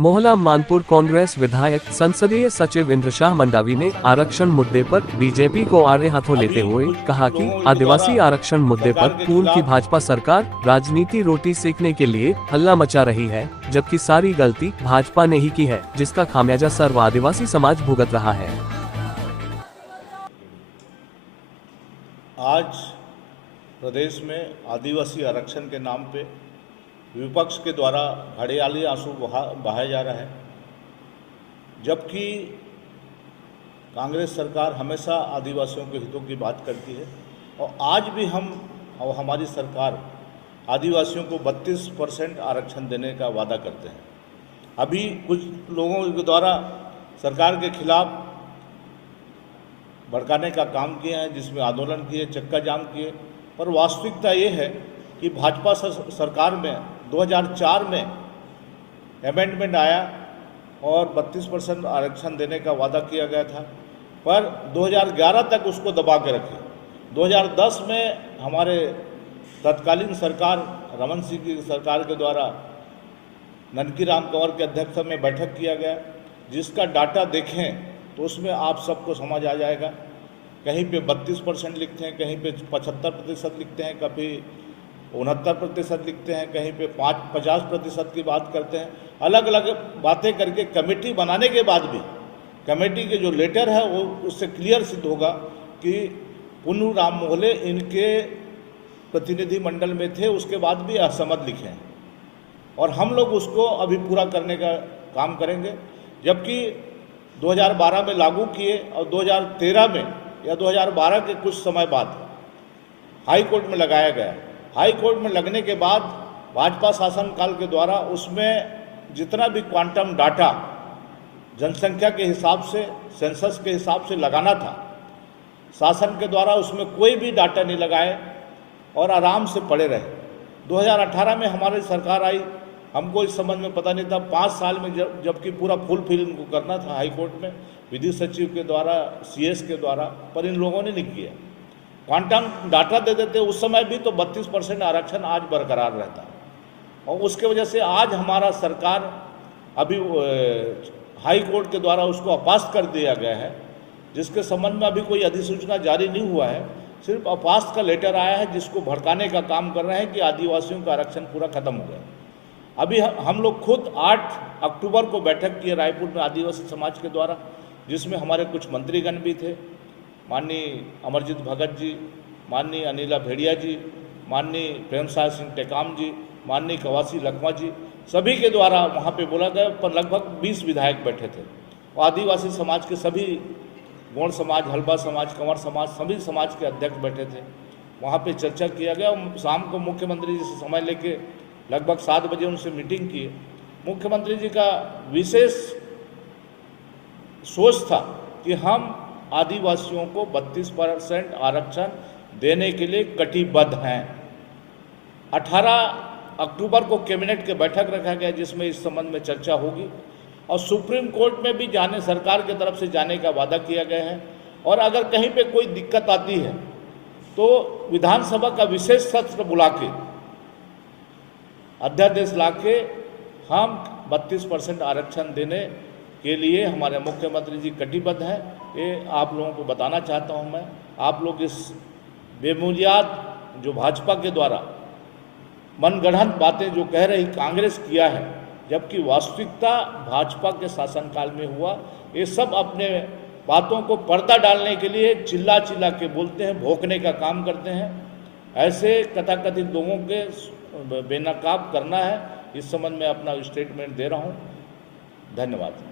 मोहला मानपुर कांग्रेस विधायक संसदीय सचिव इंद्रशाह मंडावी ने आरक्षण मुद्दे पर बीजेपी को आड़े हाथों लेते हुए कहा कि आदिवासी आरक्षण मुद्दे पर पूर्व की भाजपा सरकार राजनीति रोटी सेकने के लिए हल्ला मचा रही है, जबकि सारी गलती भाजपा ने ही की है, जिसका खामियाजा सर्व आदिवासी समाज भुगत रहा है। आज प्रदेश में आदिवासी आरक्षण के नाम पे विपक्ष के द्वारा घड़ियाली आंसू बहाया जा रहा है, जबकि कांग्रेस सरकार हमेशा आदिवासियों के हितों की बात करती है और आज भी हम और हमारी सरकार आदिवासियों को 32% आरक्षण देने का वादा करते हैं। अभी कुछ लोगों के द्वारा सरकार के खिलाफ भड़काने का काम किए हैं, जिसमें आंदोलन किए, चक्का जाम किए, पर वास्तविकता ये है कि भाजपा सरकार में 2004 में अमेंडमेंट आया और 32% आरक्षण देने का वादा किया गया था, पर 2011 तक उसको दबा के रखे। 2010 में हमारे तत्कालीन सरकार रमन सिंह की सरकार के द्वारा ननकी राम कंवर के अध्यक्षता में बैठक किया गया, जिसका डाटा देखें तो उसमें आप सबको समझ आ जाएगा। कहीं पे 32% लिखते हैं, कहीं पे 75% लिखते हैं, कभी 69% लिखते हैं, कहीं पे 50% की बात करते हैं। अलग अलग बातें करके कमेटी बनाने के बाद भी कमेटी के जो लेटर है वो उससे क्लियर सिद्ध होगा कि पुन्नू राम मोहले इनके प्रतिनिधि मंडल में थे, उसके बाद भी असहमत लिखे हैं और हम लोग उसको अभी पूरा करने का काम करेंगे। जबकि 2012 में लागू किए और 2013 में या 2012 के कुछ समय बाद हाई कोर्ट में लगाया गया। हाई कोर्ट में लगने के बाद भाजपा शासनकाल के द्वारा उसमें जितना भी क्वांटम डाटा जनसंख्या के हिसाब से, सेंसस के हिसाब से लगाना था, शासन के द्वारा उसमें कोई भी डाटा नहीं लगाए और आराम से पड़े रहे। 2018 में हमारी सरकार आई, हमको इस संबंध में पता नहीं था। 5 साल में जबकि पूरा फुलफिल इनको करना था हाई कोर्ट में, विधि सचिव के द्वारा, सीएस के द्वारा, पर इन लोगों ने नहीं किया। क्वांटम डाटा दे देते उस समय भी तो 32% आरक्षण आज बरकरार रहता और उसके वजह से आज हमारा सरकार अभी हाई कोर्ट के द्वारा उसको अपास्त कर दिया गया है, जिसके संबंध में अभी कोई अधिसूचना जारी नहीं हुआ है। सिर्फ अपास्त का लेटर आया है, जिसको भड़काने का काम कर रहे हैं कि आदिवासियों का आरक्षण पूरा खत्म हो गया। अभी हम लोग खुद 8 अक्टूबर को बैठक की रायपुर में आदिवासी समाज के द्वारा, जिसमें हमारे कुछ मंत्रीगण भी थे, माननीय अमरजीत भगत जी, माननीय अनिला भेड़िया जी, माननीय प्रेमसाय सिंह टेकाम जी, माननीय कवासी लखमा जी, सभी के द्वारा वहाँ पे बोला गया। पर लगभग 20 विधायक बैठे थे और आदिवासी समाज के सभी, गौड़ समाज, हल्बा समाज, कंवर समाज, सभी समाज के अध्यक्ष बैठे थे। वहाँ पे चर्चा किया गया। शाम को मुख्यमंत्री जी से समय लेके लगभग 7 बजे उनसे मीटिंग की। मुख्यमंत्री जी का विशेष सोच था कि हम आदिवासियों को 32% आरक्षण देने के लिए कटिबद्ध हैं। 18 अक्टूबर को कैबिनेट के बैठक रखा गया, जिसमें इस संबंध में चर्चा होगी और सुप्रीम कोर्ट में भी जाने, सरकार की तरफ से जाने का वादा किया गया है। और अगर कहीं पे कोई दिक्कत आती है तो विधानसभा का विशेष सत्र बुला के, अध्यादेश ला के हम 32% आरक्षण देने के लिए हमारे मुख्यमंत्री जी कटिबद्ध हैं। ये आप लोगों को बताना चाहता हूं मैं। आप लोग इस बेबुनियाद जो भाजपा के द्वारा मनगढ़ंत बातें जो कह रही कांग्रेस किया है, जबकि वास्तविकता भाजपा के शासनकाल में हुआ, ये सब अपने बातों को पर्दा डालने के लिए चिल्ला चिल्ला के बोलते हैं, भोंकने का काम करते हैं। ऐसे कथाकथित लोगों के बेनकाब करना है। इस संबंध में अपना स्टेटमेंट दे रहा हूँ। धन्यवाद।